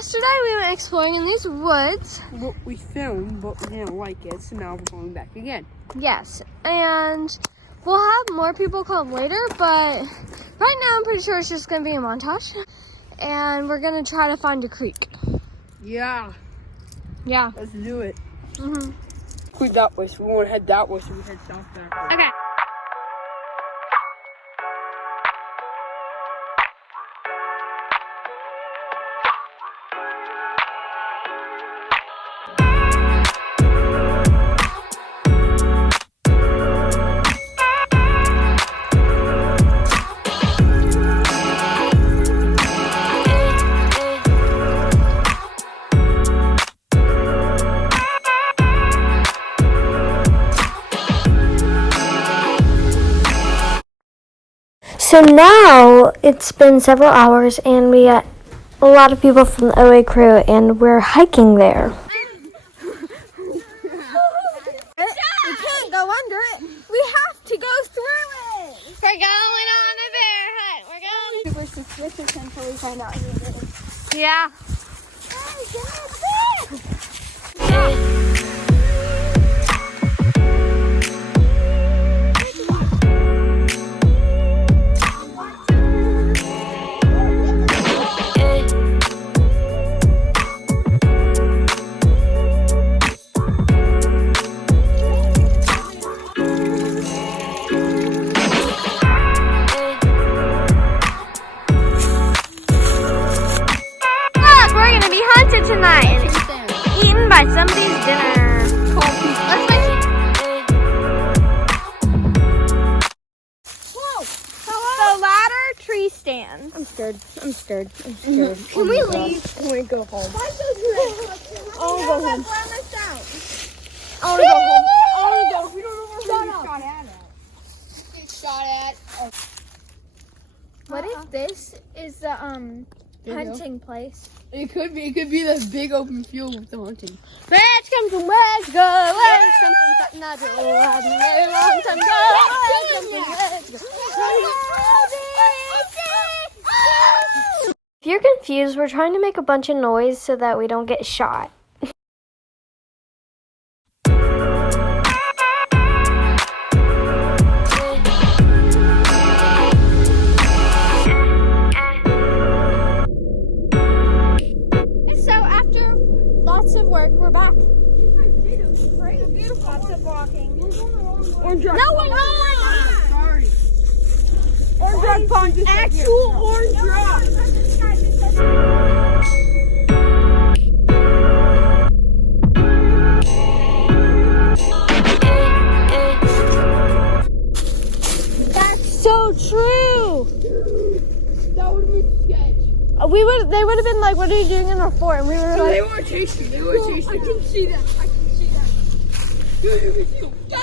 Yesterday we went exploring in these woods. What we filmed, but we didn't like it, so now we're going back again. Yes, and we'll have more people come later, but right now I'm pretty sure it's just going to be a montage. And we're going to try to find a creek. Yeah. Yeah. Let's do it. Mm-hmm. Quit that way, so we won't head that way, so we head south there. Okay. So now it's been several hours and we got a lot of people from the OA crew and we're hiking there. We can't go under it. We have to go through it. We're going on a bear hunt. We're going. Super suspicious until we find out who it is. Yeah. Hey, give me a bit. Tonight, eaten by somebody's dinner. Let's make it. Whoa! The ladder tree stand. I'm scared. Can we leave? Can we go home? I want to go home. I want to go home. We don't know where we get shot at. What if this is the hunting place? It could be the big open field with the hunting. Let's come from Let's go. Let's come from not a long time ago. Let's go. If you're confused, we're trying to make a bunch of noise so that we don't get shot. Lots of work. We're back. Beautiful. Lots of walking. Orange rock. No, we're not. Sorry. Orange rock pond. Actual orange rock. That's so true. That would have been sketch. They would have been like, what are you doing in our fort? And we were So like, they were chasing. I can see that. Go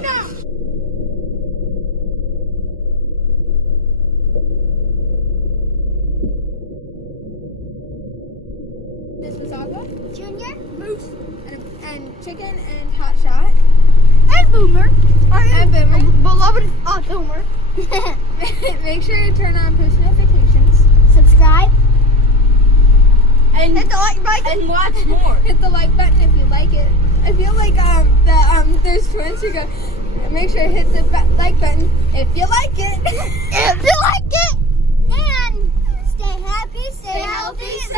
now. This was Agua, Junior, Moose, and Chicken, and Hot Shot, and Boomer, and Boomer, beloved Boomer. Make sure you turn on push notifications, Subscribe. and Hit the like button. And lots more. hit the like button if you like it. I feel like there's twins who go. Make sure to hit the like button if you like it. If you like it. And stay happy, stay healthy, Stay